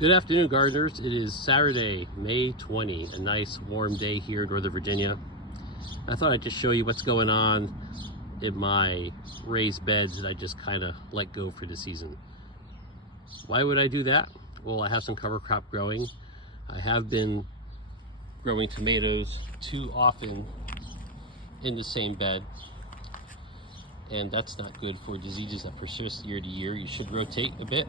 Good afternoon, gardeners. It is Saturday, May 20, a nice warm day here in Northern Virginia. I thought I'd just show you what's going on in my raised beds that I just kind of let go for the season. Why would I do that? Well, I have some cover crop growing. I have been growing tomatoes too often in the same bed, and that's not good for diseases that persist year to year. You should rotate a bit.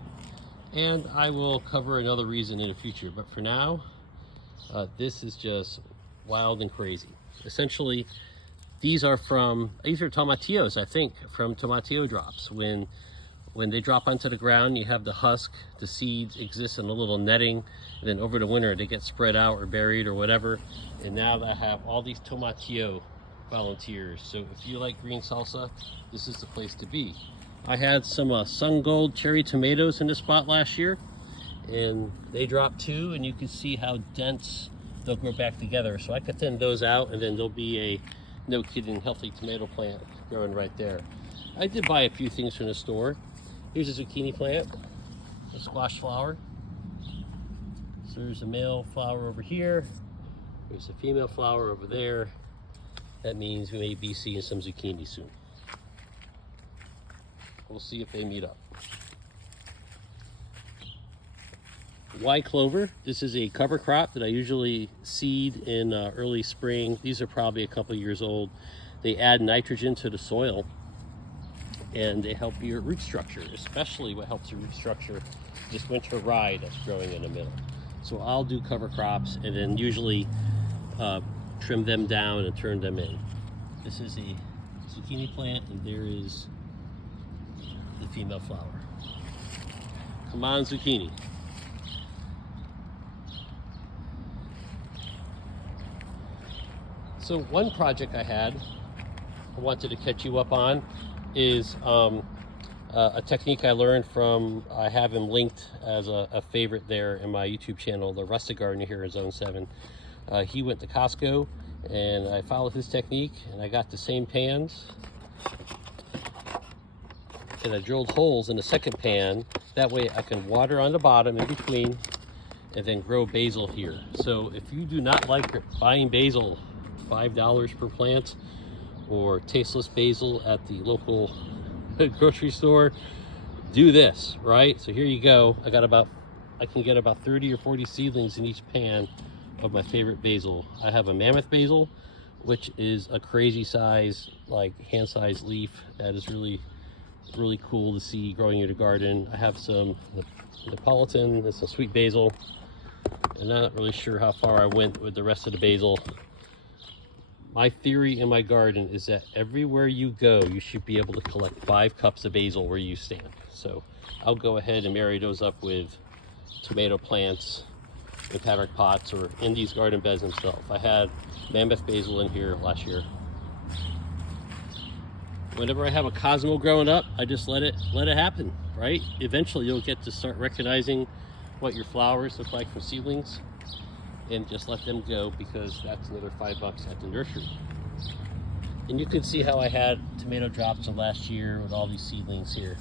And I will cover another reason in the future, but for now, this is just wild and crazy. Essentially, these are tomatillos, I think, from tomatillo drops. When they drop onto the ground, you have the husk, the seeds exist in a little netting, and then over the winter they get spread out or buried or whatever. And now I have all these tomatillo volunteers. So if you like green salsa, this is the place to be. I had some sun gold cherry tomatoes in this spot last year, and they dropped too, and you can see how dense they'll grow back together. So I could thin those out, and then there'll be a no kidding healthy tomato plant growing right there. I did buy a few things from the store. Here's a zucchini plant, a squash flower. So there's a male flower over here. There's a female flower over there. That means we may be seeing some zucchini soon. We'll see if they meet up. White clover. This is a cover crop that I usually seed in early spring. These are probably a couple years old. They add nitrogen to the soil, and they help your root structure, especially what helps your root structure, this winter rye that's growing in the middle. So I'll do cover crops and then usually trim them down and turn them in. This is a zucchini plant, and there is the female flower. Come on, zucchini. So one project I wanted to catch you up on is a technique I learned from, I have him linked as a favorite there in my YouTube channel, the Rustic Gardener here in Zone 7. He went to Costco, and I followed his technique, and I got the same pans, and I drilled holes in the second pan. That way I can water on the bottom in between and then grow basil here. So if you do not like buying basil, $5 per plant, or tasteless basil at the local grocery store, do this, right? So here you go. I can get about 30 or 40 seedlings in each pan of my favorite basil. I have a mammoth basil, which is a crazy size, like hand-sized leaf that is really cool to see growing in your garden. I have some Neapolitan and some sweet basil, and I'm not really sure how far I went with the rest of the basil. My theory in my garden is that everywhere you go, you should be able to collect 5 cups of basil where you stand. So I'll go ahead and marry those up with tomato plants in fabric pots or in these garden beds themselves. I had mammoth basil in here last year. Whenever I have a Cosmo growing up, I just let it happen, right? Eventually you'll get to start recognizing what your flowers look like from seedlings, and just let them go, because that's another $5 at the nursery. And you can see how I had tomato drops of last year with all these seedlings here.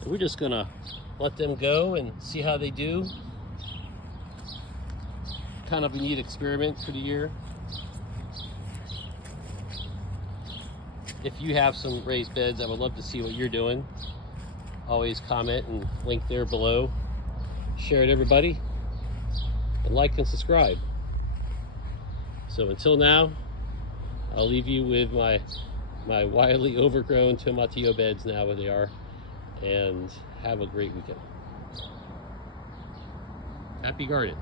And we're just gonna let them go and see how they do. Kind of a neat experiment for the year. If you have some raised beds, I would love to see what you're doing. Always comment and link there below. Share it, everybody, and like and subscribe. So until now, I'll leave you with my wildly overgrown tomatillo beds now where they are, and have a great weekend. Happy garden.